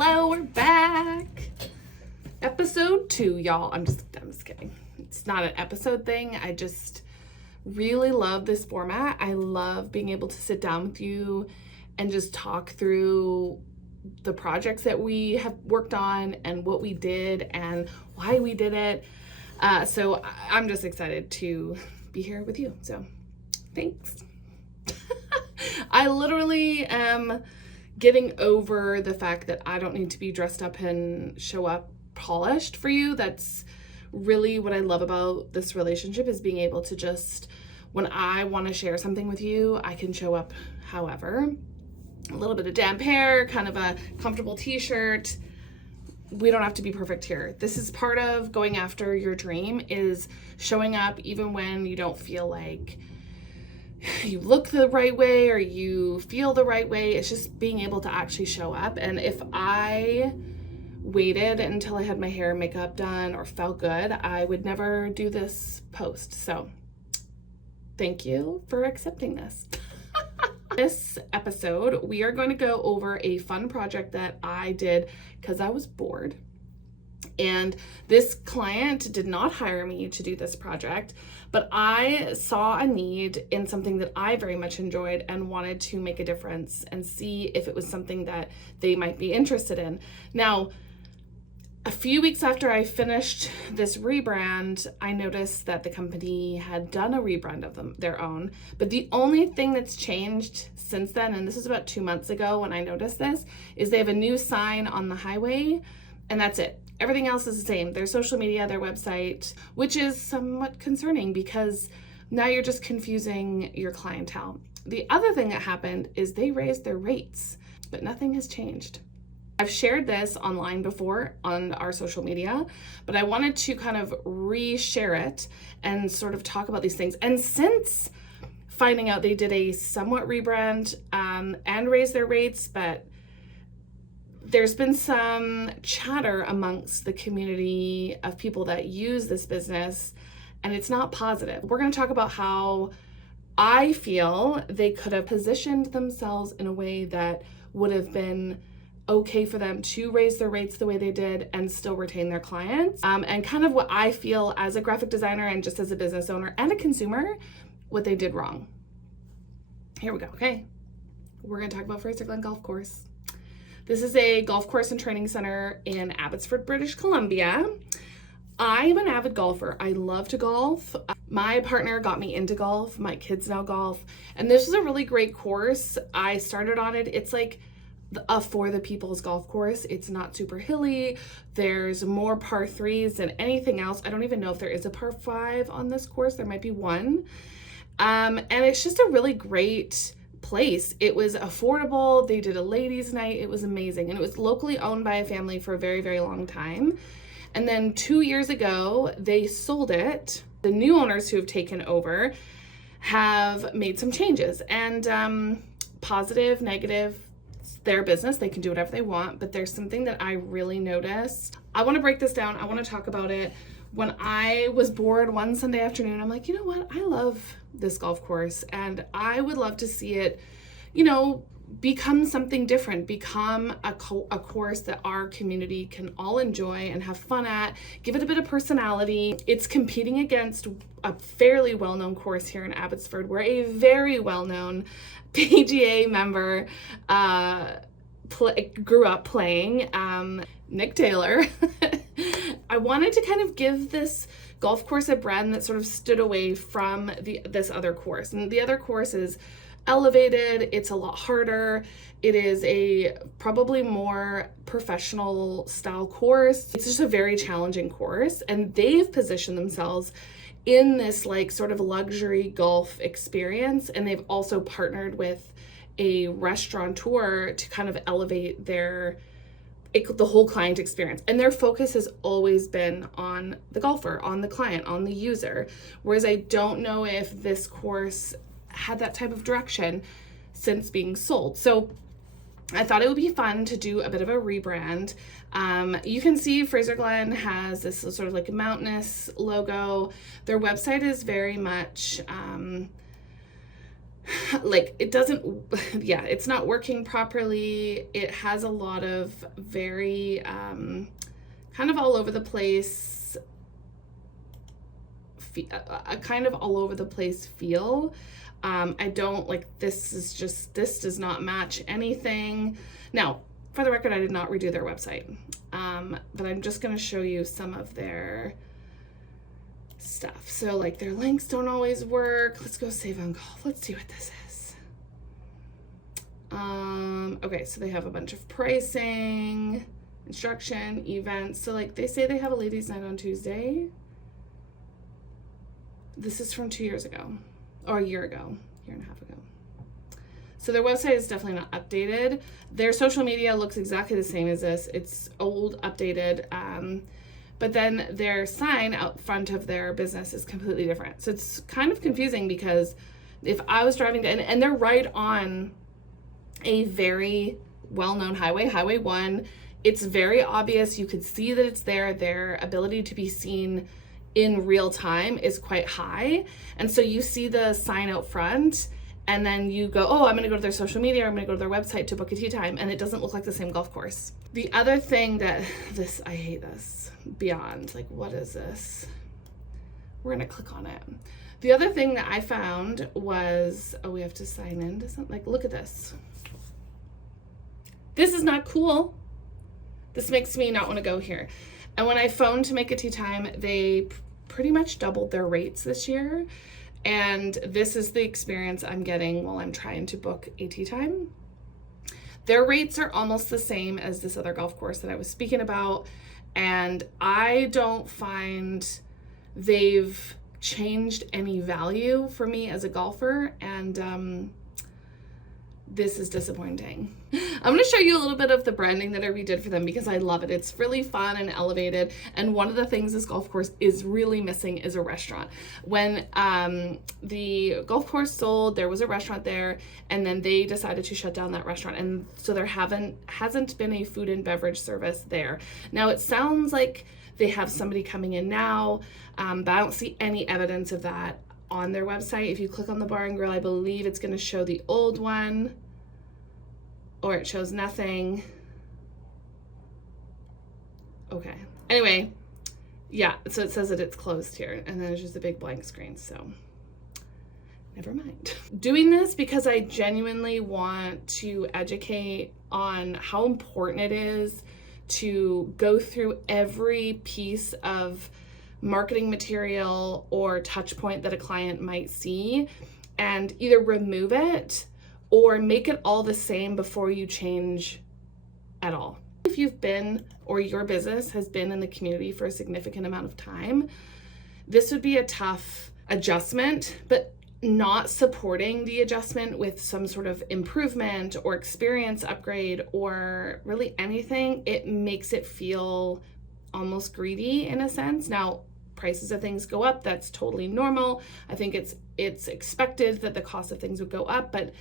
Hello, we're back. Episode 2, y'all. I'm just kidding. It's not an episode thing. I just really love this format. I love being able to sit down with you and just talk through the projects that we have worked on and what we did and why we did it. So I'm just excited to be here with you. So thanks. I literally am getting over the fact that I don't need to be dressed up and show up polished for you. That's really what I love about this relationship, is being able to just, when I want to share something with you, I can show up however. A little bit of damp hair, kind of a comfortable t-shirt. We don't have to be perfect here. This is part of going after your dream, is showing up even when you don't feel like you look the right way or you feel the right way. It's just being able to actually show up. And if I waited until I had my hair and makeup done or felt good, I would never do this post. So thank you for accepting this. This episode, we are going to go over a fun project that I did because I was bored. And this client did not hire me to do this project, but I saw a need in something that I very much enjoyed and wanted to make a difference and see if it was something that they might be interested in. Now, a few weeks after I finished this rebrand, I noticed that the company had done a rebrand of their own. But the only thing that's changed since then, and this was about 2 months ago when I noticed this, is they have a new sign on the highway, and that's it. Everything else is the same. Their social media, their website, which is somewhat concerning because now you're just confusing your clientele. The other thing that happened is they raised their rates, but nothing has changed. I've shared this online before on our social media, but I wanted to kind of re-share it and sort of talk about these things. And since finding out they did a somewhat rebrand and raised their rates, but there's been some chatter amongst the community of people that use this business, and it's not positive. We're going to talk about how I feel they could have positioned themselves in a way that would have been okay for them to raise their rates the way they did and still retain their clients, and kind of what I feel as a graphic designer and just as a business owner and a consumer, what they did wrong. Here we go. Okay, we're going to talk about Fraserglen Golf Course. This is a golf course and training center in Abbotsford, British Columbia. I am an avid golfer. I love to golf. My partner got me into golf. My kids now golf. And this is a really great course. I started on it. It's like a for the people's golf course. It's not super hilly. There's more par 3s than anything else. I don't even know if there is a par 5 on this course. There might be one. And it's just a really great place. It was affordable. They did a ladies' night. It was amazing. And it was locally owned by a family for a very, very long time. And then 2 years ago, they sold it. The new owners who have taken over have made some changes, and positive, negative, it's their business. They can do whatever they want, but there's something that I really noticed. I want to break this down. I want to talk about it. When I was bored one Sunday afternoon, I'm like, you know what? I love this golf course and I would love to see it, become something different, become a course that our community can all enjoy and have fun at, give it a bit of personality. It's competing against a fairly well-known course here in Abbotsford, where a very well-known PGA member grew up playing, Nick Taylor. I wanted to kind of give this golf course a brand that sort of stood away from this other course. And the other course is elevated. It's a lot harder. It is a probably more professional style course. It's just a very challenging course. And they've positioned themselves in this like sort of luxury golf experience. And they've also partnered with a restaurateur to kind of elevate the whole client experience. And their focus has always been on the golfer, on the client, on the user. Whereas I don't know if this course had that type of direction since being sold. So I thought it would be fun to do a bit of a rebrand. You can see Fraserglen has this sort of like mountainous logo. Their website is very much like it doesn't, yeah, it's not working properly. It has a lot of very kind of all over the place, a kind of all over the place feel. I don't like, this does not match anything. Now, for the record, I did not redo their website, but I'm just going to show you some of their stuff. So like their links don't always work. Let's go save on golf. Let's see what this is. Okay, so they have a bunch of pricing, instruction, events. So like they say they have a ladies' night on Tuesday. This is from 2 years ago, or a year and a half ago. So their website is definitely not updated. Their social media looks exactly the same as this. It's old, updated, but then their sign out front of their business is completely different. So it's kind of confusing because if I was driving to, and they're right on a very well-known highway, Highway 1. It's very obvious. You could see that it's there. Their ability to be seen in real time is quite high. And so you see the sign out front, and then you go, oh, I'm gonna go to their social media, or I'm gonna go to their website to book a tee time, and it doesn't look like the same golf course. The other thing that I hate this beyond, like, what is this? We're gonna click on it. The other thing that I found was, oh, we have to sign in to something. Like, look at this. This is not cool. This makes me not wanna go here. And when I phoned to make a tee time, they pretty much doubled their rates this year. And this is the experience I'm getting while I'm trying to book a tee time. Their rates are almost the same as this other golf course that I was speaking about. And I don't find they've changed any value for me as a golfer. And this is disappointing. I'm going to show you a little bit of the branding that I redid for them because I love it. It's really fun and elevated. And one of the things this golf course is really missing is a restaurant. When the golf course sold, there was a restaurant there, and then they decided to shut down that restaurant. And so there hasn't been a food and beverage service there. Now it sounds like they have somebody coming in now, but I don't see any evidence of that on their website. If you click on the bar and grill, I believe it's going to show the old one, or it shows nothing. Okay. Anyway, yeah, so it says that it's closed here, and then it's just a big blank screen, so never mind. Doing this because I genuinely want to educate on how important it is to go through every piece of marketing material or touch point that a client might see and either remove it or make it all the same before you change at all. If you've been, or your business has been in the community for a significant amount of time, this would be a tough adjustment, but not supporting the adjustment with some sort of improvement or experience upgrade or really anything, it makes it feel almost greedy in a sense. Now, prices of things go up, that's totally normal. I think it's expected that the cost of things would go up, but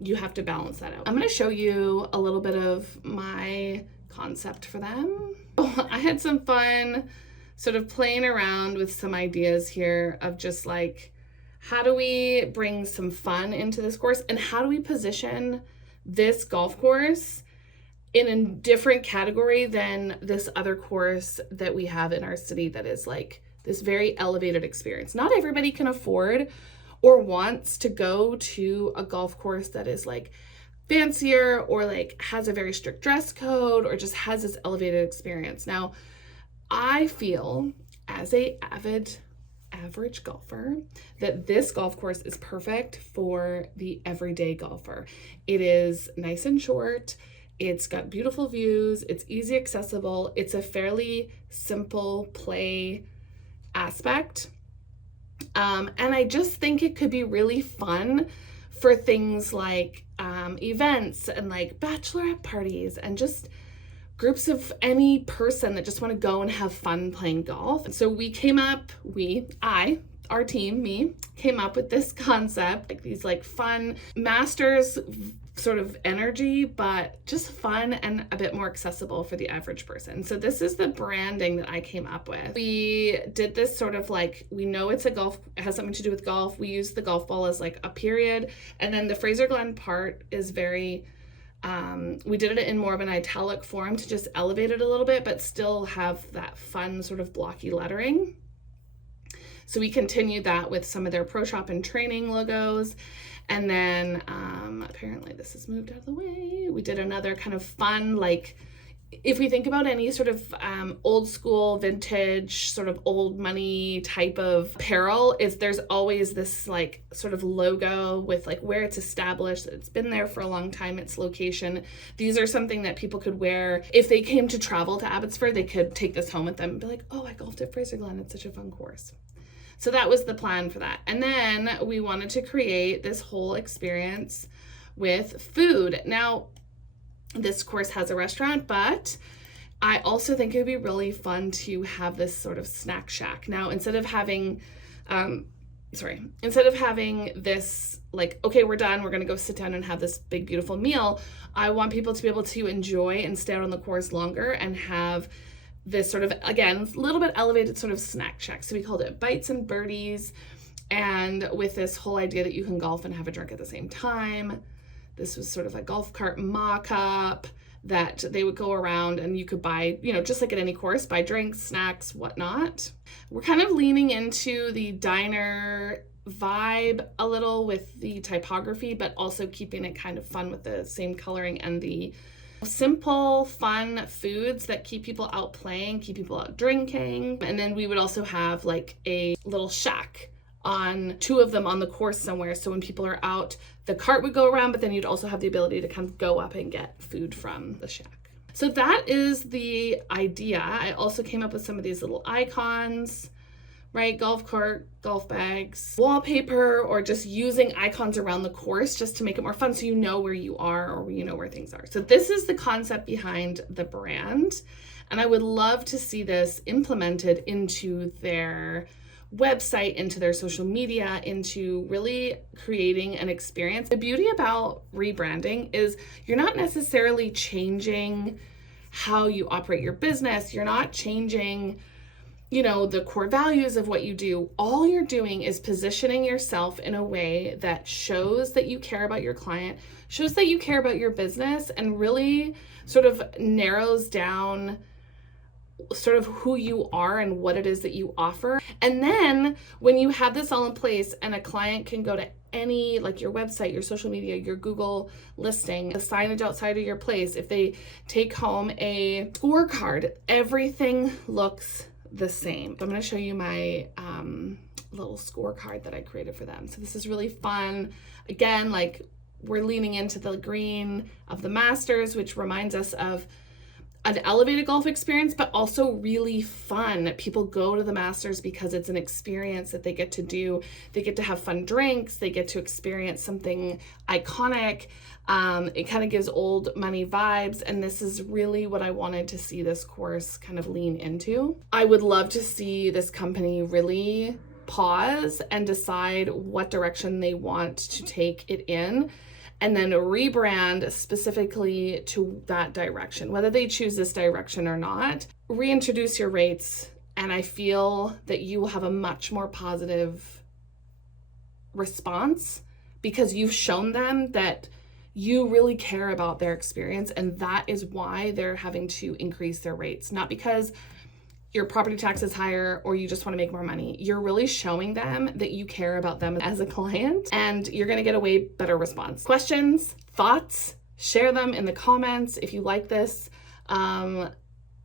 you have to balance that out. I'm going to show you a little bit of my concept for them. I had some fun sort of playing around with some ideas here of just like, how do we bring some fun into this course, and how do we position this golf course in a different category than this other course that we have in our city that is like this very elevated experience. Not everybody can afford or wants to go to a golf course that is like fancier or like has a very strict dress code or just has this elevated experience. Now, I feel as a average golfer that this golf course is perfect for the everyday golfer. It is nice and short. It's got beautiful views. It's easy accessible. It's a fairly simple play aspect. And I just think it could be really fun for things like events and like bachelorette parties and just groups of any person that just want to go and have fun playing golf. And so our team, me, came up with this concept, like these like fun Masters sort of energy, but just fun and a bit more accessible for the average person. So this is the branding that I came up with. We did this sort of like, we know it's it has something to do with golf. We use the golf ball as like a period. And then the Fraserglen part is very, we did it in more of an italic form to just elevate it a little bit, but still have that fun sort of blocky lettering. So we continued that with some of their Pro Shop and training logos. And then apparently this has moved out of the way. We did another kind of fun, like if we think about any sort of old school, vintage, sort of old money type of apparel, there's always this like sort of logo with like where it's established, it's been there for a long time, its location. These are something that people could wear. If they came to travel to Abbotsford, they could take this home with them and be like, oh, I golfed at Fraserglen, it's such a fun course. So that was the plan for that. And then we wanted to create this whole experience with food. Now, this course has a restaurant, but I also think it would be really fun to have this sort of snack shack. Now, instead of having this like, okay, we're done, we're gonna go sit down and have this big, beautiful meal, I want people to be able to enjoy and stay out on the course longer and have this sort of, again, a little bit elevated sort of snack shack. So we called it Bites and Birdies, and with this whole idea that you can golf and have a drink at the same time. This was sort of a golf cart mock-up that they would go around and you could buy, you know, just like at any course, buy drinks, snacks, whatnot. We're kind of leaning into the diner vibe a little with the typography, but also keeping it kind of fun with the same coloring and the simple, fun foods that keep people out playing, keep people out drinking. And then we would also have like a little shack on two of them on the course somewhere. So when people are out, the cart would go around, but then you'd also have the ability to kind of go up and get food from the shack. So that is the idea. I also came up with some of these little icons, right? Golf cart, golf bags, wallpaper, or just using icons around the course just to make it more fun so you know where you are or you know where things are. So this is the concept behind the brand. And I would love to see this implemented into their website, into their social media, into really creating an experience. The beauty about rebranding is you're not necessarily changing how you operate your business. You're not changing, you know, the core values of what you do. All you're doing is positioning yourself in a way that shows that you care about your client, shows that you care about your business, and really sort of narrows down sort of who you are and what it is that you offer. And then when you have this all in place and a client can go to any, like your website, your social media, your Google listing, the signage outside of your place, if they take home a scorecard, everything looks the same. I'm going to show you my little scorecard that I created for them. So this is really fun. Again, like we're leaning into the green of the Masters, which reminds us of an elevated golf experience, but also really fun. People go to the Masters because it's an experience that they get to do. They get to have fun drinks. They get to experience something iconic. It kind of gives old money vibes. And this is really what I wanted to see this course kind of lean into. I would love to see this company really pause and decide what direction they want to take it in, and then rebrand specifically to that direction, whether they choose this direction or not. Reintroduce your rates, and I feel that you will have a much more positive response because you've shown them that you really care about their experience, and that is why they're having to increase their rates, not because your property tax is higher or you just want to make more money. You're really showing them that you care about them as a client, and you're going to get a way better response. Questions, thoughts, share them in the comments. If you like this,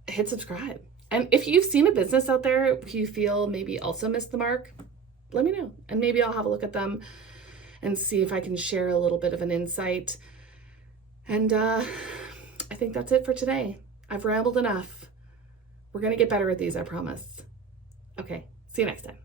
hit subscribe. And if you've seen a business out there, if you feel maybe also missed the mark, let me know. And maybe I'll have a look at them and see if I can share a little bit of an insight. And I think that's it for today. I've rambled enough. We're going to get better at these, I promise. Okay, see you next time.